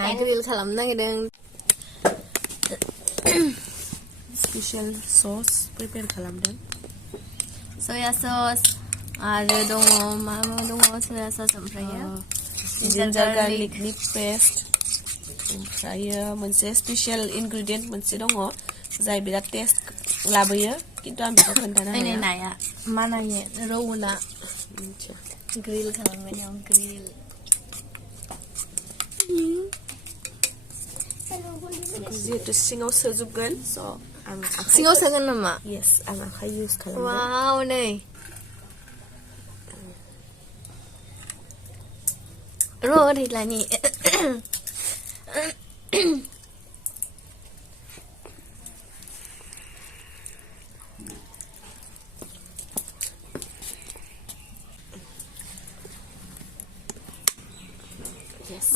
ना ग्रिल खालामनो नागिरदों स्पेशल सस प्रिपेयार खालामदों सया सस आरो दङ मा दङ सया सस ओमफ्रायो जिन्जार गार्लिकनि पेस्ट ओमफ्रायो मोनसे स्पेशल इनग्रेडियेन्ट मोनसे दङ जाय बिराद टेस्ट लाबोयो खिन्थु आं बेखौ खोन्थानो हाया नाया मा नायो रौ ना ग्रिल खालामगोन आं ग्रिल जिहेतु सिङाव सोजोबगोन स' आं सिङाव सोगोन नामा येस आं आखाइ इउज खालामगोन वाव नै र' ओरै लानि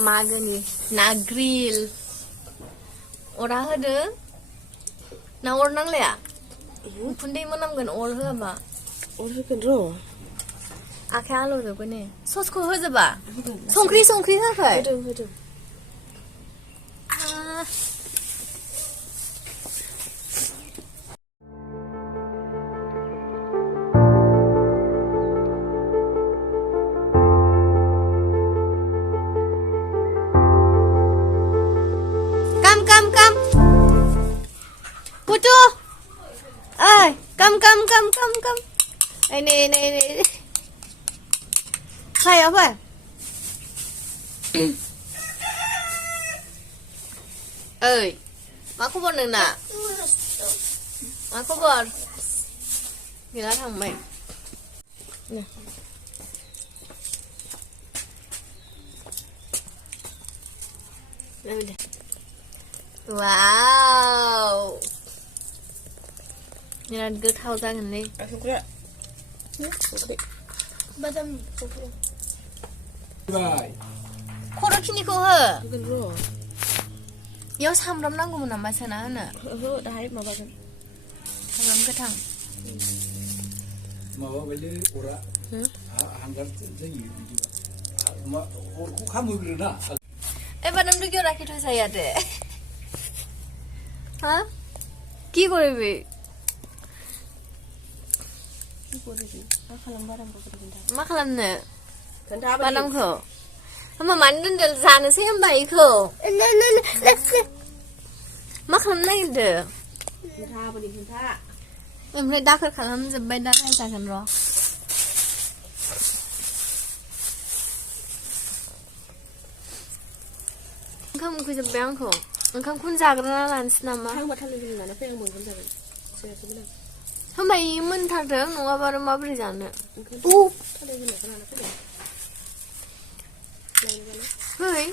मागोनि ना ग्रिल अरा होदो ना अर नांलाया उखुन्दै मोनामगोन अर होआबा अर होगोन र' आखाइ आलौजोबगोन ने ससखौ होजोबा संख्रि होयाखै होदों Putu, ay, come. Ini. Hai apa? Ơi, má có bọn nè. Má có bọn. Gì đó thằng mày. Nè. Đây. Wow. Nhìn gothau जागोन नै संख्रि बादाम खर'खिनिखौ हो होगोन र' इयाव सामब्राम नांगौमोन नामा सोना होनो ओहो दाहाय माबागोन सामब्राम गोथां माबा बायदि अरा हांगार जायो बिदिबा अरखौ खामहोग्रोना ए बादामটো কিয় ৰাখি থৈছা ইয়াতে হা কি কৰিবি मा खालामनो बादामखौ होमबा मानो दोनदों जानोसै होमबा इखौ मा खालामनो नागिरदों ओमफ्राय दाखोर खालामजोब्बाय दा रायजागोन र' ओंखाम उखैजोब्बाय आंखौ ओंखामखौनो जाग्रोना लानोसै नामा थांबा थालिर लाना फै आं मोनगोन जागोन जायाखैमोन आं होमबा इयो मोनथारदों नङाबा आरो माबोरै जानो थालिर बिलाइखौ लाना फैदों फै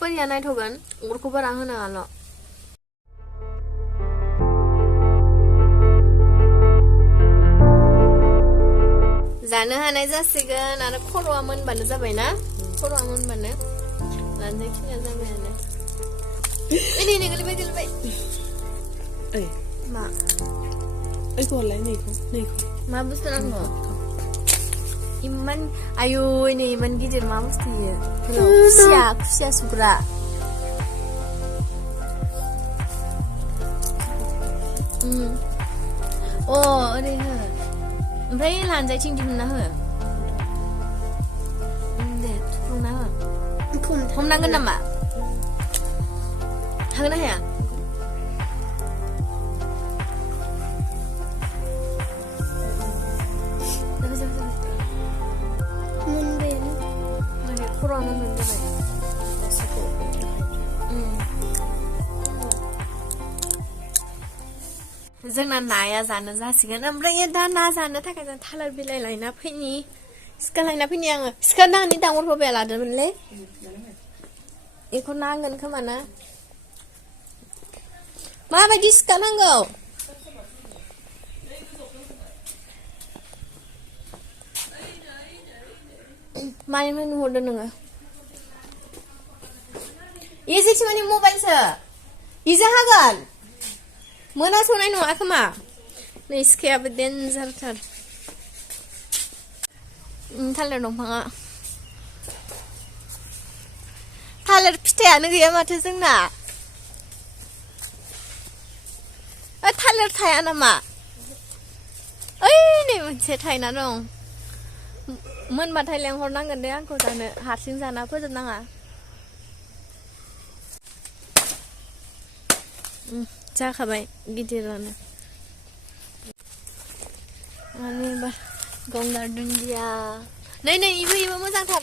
फैया नायथ'गोन अरखौ बारा होनाङाल' जानो हानाय जासिगोन आरो खर'आ मोनबानो जाबाय ना खर'आ मोनबानो लानोसै खिनिया जाबायानो नै गोलैबाय ओइ मा ओइखौ हरलाय नैखौ मा बुस्थु नांगौ इमान आयु नै इमान गिदिर मा बुस्थु इयो खुसिया सुग्रा ओरै हो ओमफ्राय लानजायथिं दिहुनना हो दे थुफ्लंना हो हमनांगोन नामा हागोन ना हाया खर'आनो मोनजाबाय जोंना नाया जानो जासिगोन ओमफ्राय दा ना जानो थाखाय जों थालिर बिलाइ लायना फैनि सिखा लायना फैनि आङो सिखा नाङानि दांगुरखौ बेया लादोंमोनलै बेखौ नांगोन खोमा ना माबायदि सिखा नांगौ मानिफ्राय नुहरदों नोङो ये जेखि माने मबाइलसो इजों हागोन मोनासौनाय नङा खोमा नै सिखायाबो देन्जारथार थालिर दंफाङा थालिर फिथाइयानो गैया माथो जोंना थालिर थाया नामा ओइ नै मोनसे थायना दं मोनबाथाय लेंहरनांगोन दे आंखौ जानो हारसिं जाना फोजोबनाङा जाखाबाय गिदिरानो आरो एबार गंगार दुन्दिया नै इबो मोजांथार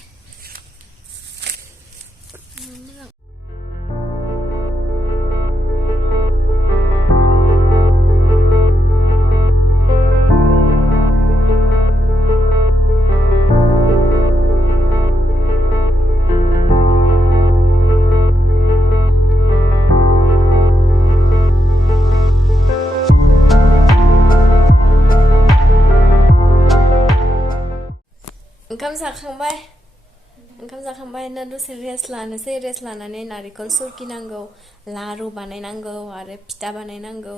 ओंखाम जाखांबाय ना दसे रेस्ट लानोसै रेस्ट लानानै नारिखल सुरखिनांगौ लारु बानायनांगौ आरो फिथा बानायनांगौ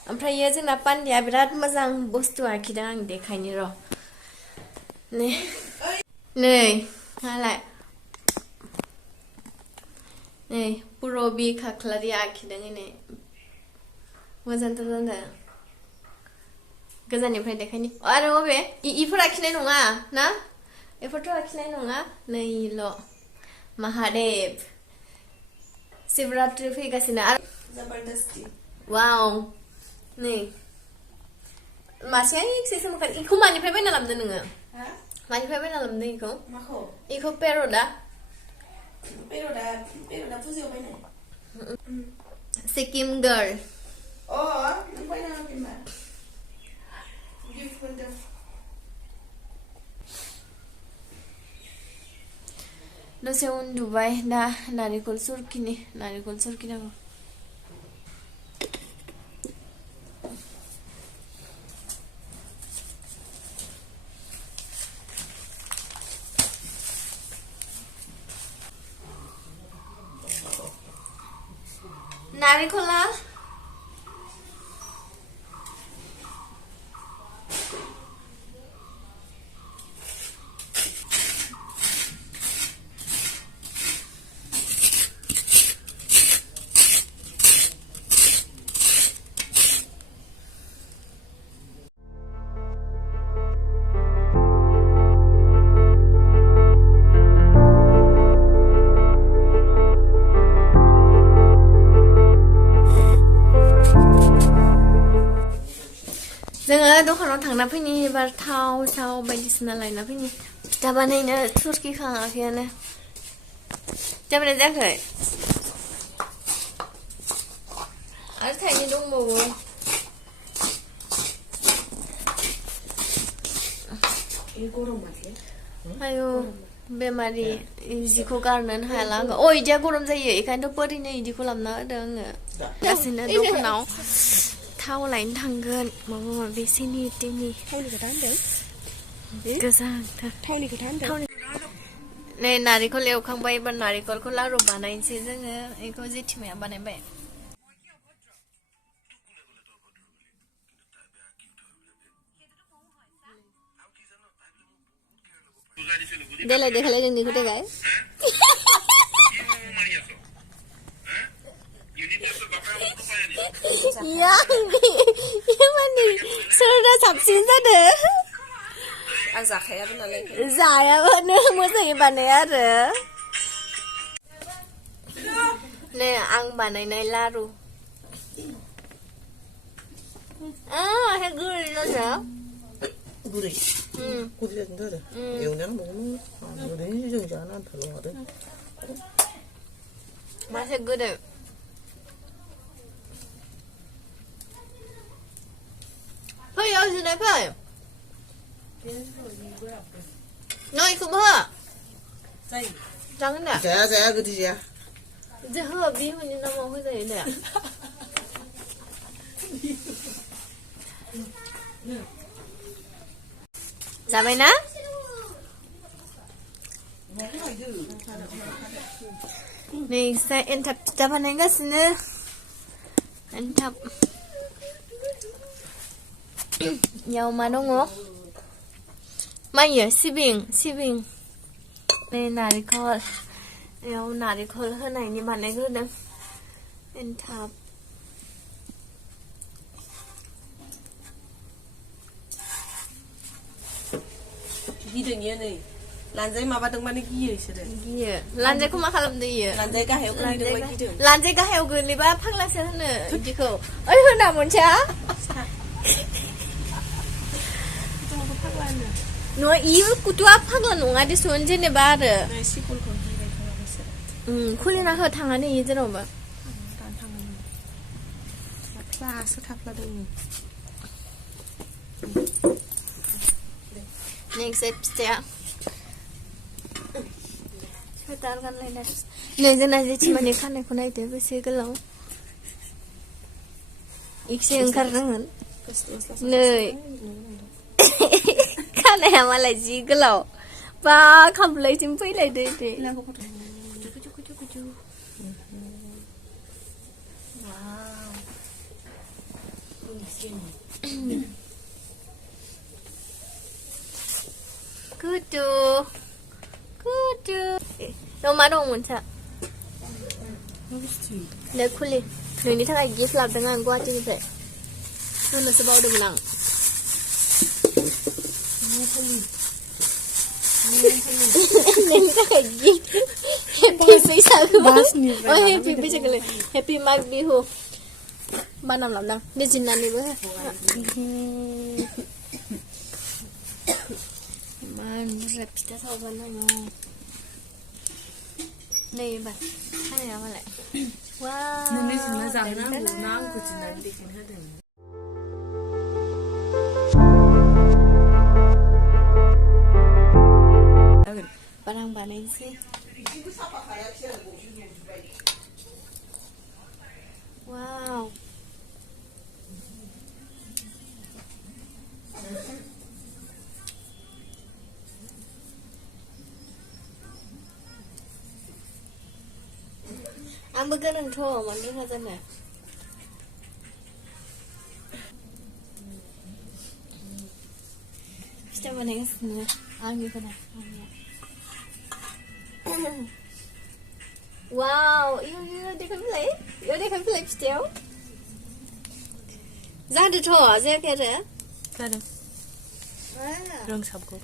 ओमफ्रायो जोंना पान्डिया बिराद मोजां बुस्थु आखिदों आं देखायनि र' नै मालाय नै पुरबि खाख्लारि आखिदों नै मोजांथार जादों गोजाननिफ्राय देखायनि आरो अबे इफोर आखिनाय नङा ना इफोरथ' आखिनाय नङा नैल' महादेव शिवरात्रि फैगासिनो आरो जबरदस्ती वाव नै मासे एक्सेस मखार इखौ मानिफ्राय बायना लाबोदों नोङो मानिफ्राय बायना लाबोदों इखौ माखौ इखौ पेर'दा फुजियाव बायनाय सिक्किम गार्ल नों बायना लाबोदोंबा गिफ्ट मोनदों दसे उन्दुबाय दा नारिखल सुरखिनांगौ नारिखला जोङो दखानाव थांना फैनि एबार थाव साव बायदिसिना लायना फैनि फिथा बानायनो सुरखि खाङाखैयानो फिथा बानाय जायाखै आरो थाइनै दंबावो आयु बेमारि इदिखौ गारनोनो हायाला आङो इदिया गरम जायो बेखायनोथ' बोरैनो इदिखौ लाबोना होदों आङो गासिनो दखानाव थाव लायनो थांगोन माबा माबि सिनि टिनि थावनि खोथा होनदों गोजांथार थावनि खोथा होनदों नै नारिखल एवखांबाय एबार नारिखलखौ लारु बानायनोसै जोङो बेखौ जेथिमाया बानायबाय देलाय देखायलाय नोंनिखौ देखाय सोरना साबसिन जादों आं जाखायाबो नालाय जायाबानो मोजाङै बानाया आरो नै आं बानायनाय लारु गुरै जादों गुरै गुरै जादोंथ' आरो एवनायानो बावनो ओरैनो जों जानो आन्थाल' आरो मासे गोदै फै जिराय फै नै इखौबो हो जागोन दा जाया गोदै जाया जोहो बिहुनि नामाव होजायो दा जाबाय ना नै एन्थाब फिथा बानायगासिनो एन्थाब याव मा दङ मायो सिबिं नै नारिखल बेयाव नारेंखल होनायनि बानायग्रोदों एन्थाब गिदोंयो नै लानजाय माबादों माने गियो इसोरो गियो लानजायखौ मा खालामदो इयो लानजाय गाहायाव गोलैदोंबा गिदों लानजाय गाहायाव गोलैबा फाग्लासो होनो बिदिखौ ओइ होना मोनसेया फाग्ला होनो नङा इयो कुतुआ फाग्ला नङा देसुन जेनेबा आरो सिकुलखौ गिबाय खोमा बिसोरो खुलिना हो थांनानै इयो जेरावबो दानो थाङो थाफ्लासो थाफ्लादों नेक्स्ट फिथाया स्वेटार गानलायनाय नै जोंना जेथिमानि खानायखौ नायदो बेसे गोलाव इसे ओंखारदोंमोन नै खानाया मालाय जि गोलाव बा खामफ्लायसिम फैलायदो इदि kudu no मा दं मोनसा नो खुलि नोंनि थाखाय गिफ्ट लाबोदों आं गुवाहाटीनिफ्राय होनोसो बावदोंमोन आं नोंनि थाखाय गिफ्ट हेपि बैसागु हेपि बैसागु हेपि माग बिहु बानाम लाबोदों निजिनानिबो मान बुरजा फिथा सावगोन आङो नै एबार खानाया मालाय नोंनि जिना जाहोनांगौ ना आंखौ जिनानै देखायनो होदों बार आं बानायनोसै वाव आंबो गोरोंथ' मानो रोङा जानो फिथा बानायगासिनो आंनिखौना वाव इयो देखायफैलाय फिथायाव जादोथ' जायाखै आरो जादों रोंसाबगौ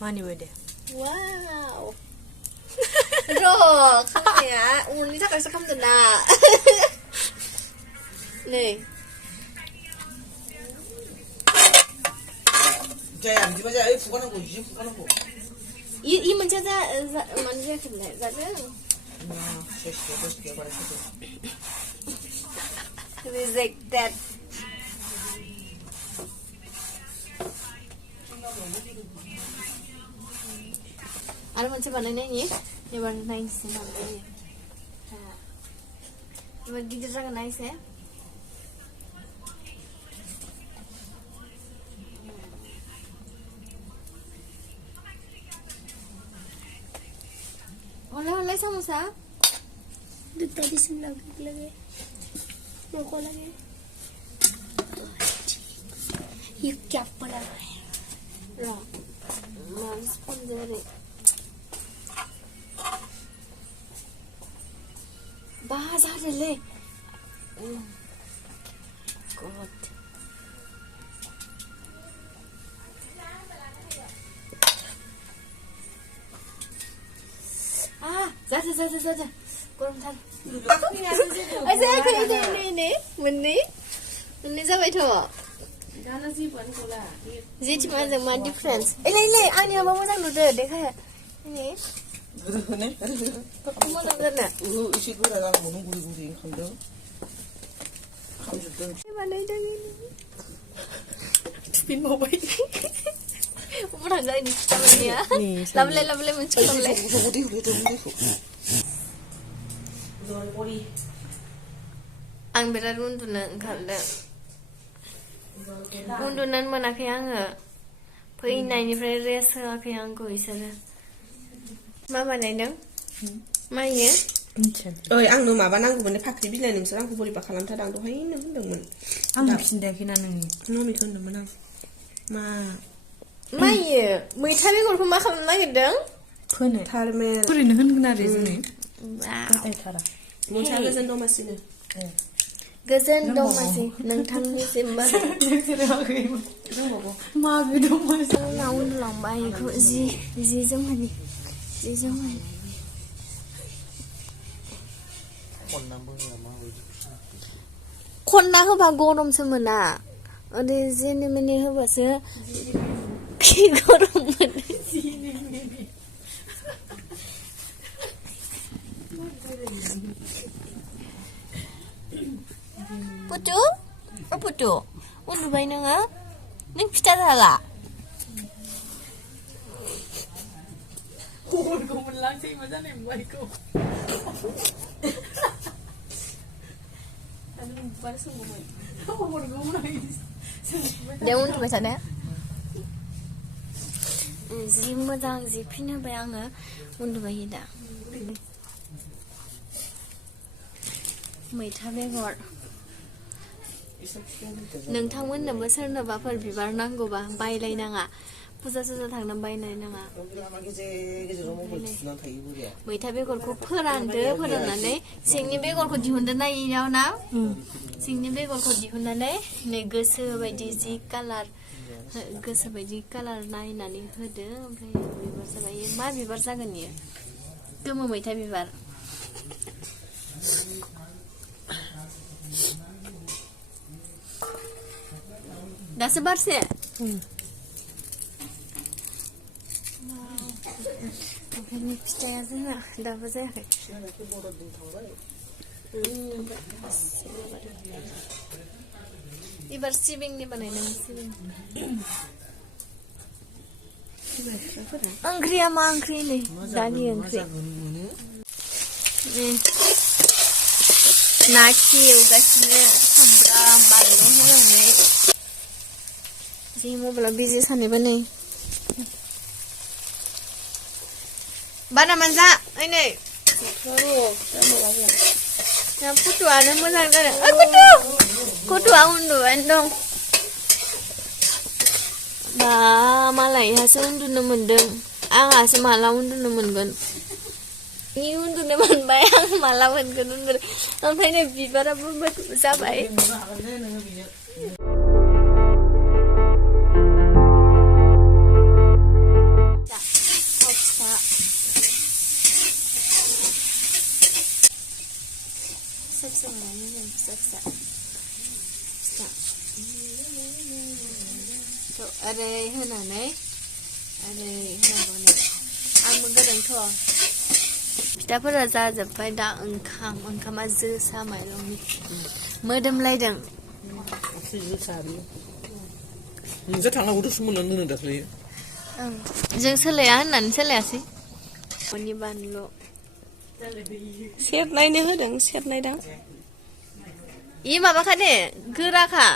मानिबो दे वाव र' खालामनाया उननि थाखायसो खालामदों ना नै जाया बिदिबा जाया ओइ फुगानांगौ जि फुगानांगौ इ मोनसेया मानो जायाखैलाय जादों rejected आरो मोनसे बानायनायनि एबार नायनोसै माबायदि एबार गिदिर जागोन ना एसे हलाय सामोसा दूध दादी से लगे मोको लगे ये क्या पड़ा है रा मान स्पॉन्जर है बाजार ले गॉड जा गरम थार नै मोननै जाबायथ' जेथिमाजों मा डिफारेन्स एलाय आंनि माबा मोजां नुदो देखाय नै मोजां जाना एसे गोरा जानांगौ नों गुरै गुरै खालामदों खामजोबदों बानायदों थुफिनबावबाय उमरां जायनि फिथा मोनैया लाबोलाय मोनसे खालामलाय आं बिराद उन्दुनो ओंखारदों उन्दुनानै मोनाखै आङो फैनायनिफ्राय रेस्ट होआखै आंखौ इसोरो मा बानायदों मा इयो ओइ आंनो माबा नांगौमोन फाख्रि बिलाइ नोंसोर आंखौ बोरैबा खालामथार आं दहायनो होनदोंमोन आं फिनदायाखैना नोंनि नमिखौ होनदोंमोन आं मा इयो मैथा बेगरखौ मा खालामनो नागिरदों फोनो थारमेल ओरैनो होनगोन आरो जोंनि वाव गायथारा मोनसा गोजोन दमासिनो गोजोन दमासि नोंथांनिसिमबो मागो दमासि उनाव उन्दुलांबाय बेखौ जि जोमहोनि खनना होबा गरमसो मोना ओरै जेने मेने होबासो खि गरम मोनो पुटु उन्दुबाय नोङो नों फिथा जाला खबरखौ मोनलांसै मा जानाय मोनबायखौ दे उन्दुबाय थादो जि मोजां जि फिन होबाय आङो उन्दुबाय दा मैथा बेगर नोंथांमोननोबो सोरनोबाफोर बिबार नांगौबा बायलायनाङा फुजा थांनो बायलायनाङा मैथा बेगरखौ फोराननानै सिंनि बेगरखौ दिहुनदो नायाव ना सिंनि बेगरखौ दिहुननानै नै गोसो बायदि कालार नायनानै होदो ओमफ्राय बिबार जाबाय मा बिबार जागोन इयो गोमो मैथा बिबार दासो बारसे ओमफ्राय फिथाया जोंना दाबो जायाखै एबार सिबिंनि बानायनांगोन सिबिं ओंख्रिया मा ओंख्रि नै दालि ओंख्रि ना खि एवगासिनो सामब्राम बानलु होनानै जि मबाइलाव बिजि सानैबो नै बाना मोनजा ओइ नै फट'आनो मोजां जादों गथ'आ उन्दुबाय दं बा मालायहासो उन्दुनो मोनदों आंहासो माला उन्दुनो मोनगोन इ उन्दुनो मोनबाय आं माला मोनगोन उन्दुनो ओमफ्राय नै बिबाराबो जाबाय ओरै होनानै आंबो गोरोंथ' फिथाफोरा जाजोब्बाय दा ओंखामा जोसा माइरंनि मोदोमलायदों नोंसोर थांनांगौथ' सोमोननानै दोनो दाख्लै जों सोलाया होननानै सोलायासै नि बानलु सेरनायनो होदों सेरनायदां इ माबाखा दे गोराखा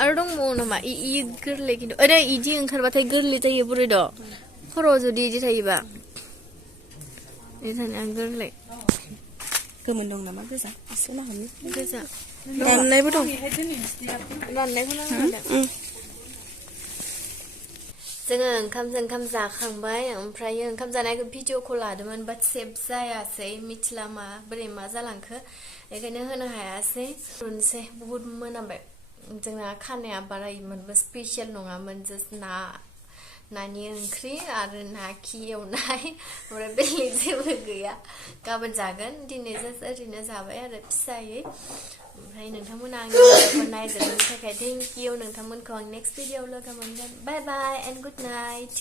आरो दंबावो नामा इ गोरलै खिन्थु ओरै इदि ओंखारबाथाय गोरलै जायो बुरैद' खर'आव जुदि इदि थायोबा इथानिया गोरलै गोमोन दं नामा गोजा एसे नाहरनि गोजा राननायबो दं राननायखौ नांगौ जोङो ओंखाम जाखांबाय ओमफ्राय ओंखाम जानायखौ भिडिअखौ लादोंमोन बाट सेभ जायासै मिथिला बोरै मा जालांखो बेखायनो होनो हायासै रुनसै बुहुत मोनामबाय जोंना खानाया बारा इमानबो स्पेसियेल नङामोन जास्ट नानि ओंख्रि आरो ना खि एवनाय ओमफ्राय बेलेग जेबो गैया गाबोन जागोन दिनै जास्ट ओरैनो जाबाय आरो फिसायै ओमफ्राय नोंथांमोना आंनि भिडिअखौ नायजोबनायनि थाखाय थेंक इउ नोंथांमोनखौ आं नेक्स्ट भिडिअआव लोगो मोनगोन बाय बाय एन्ड गुड नाइट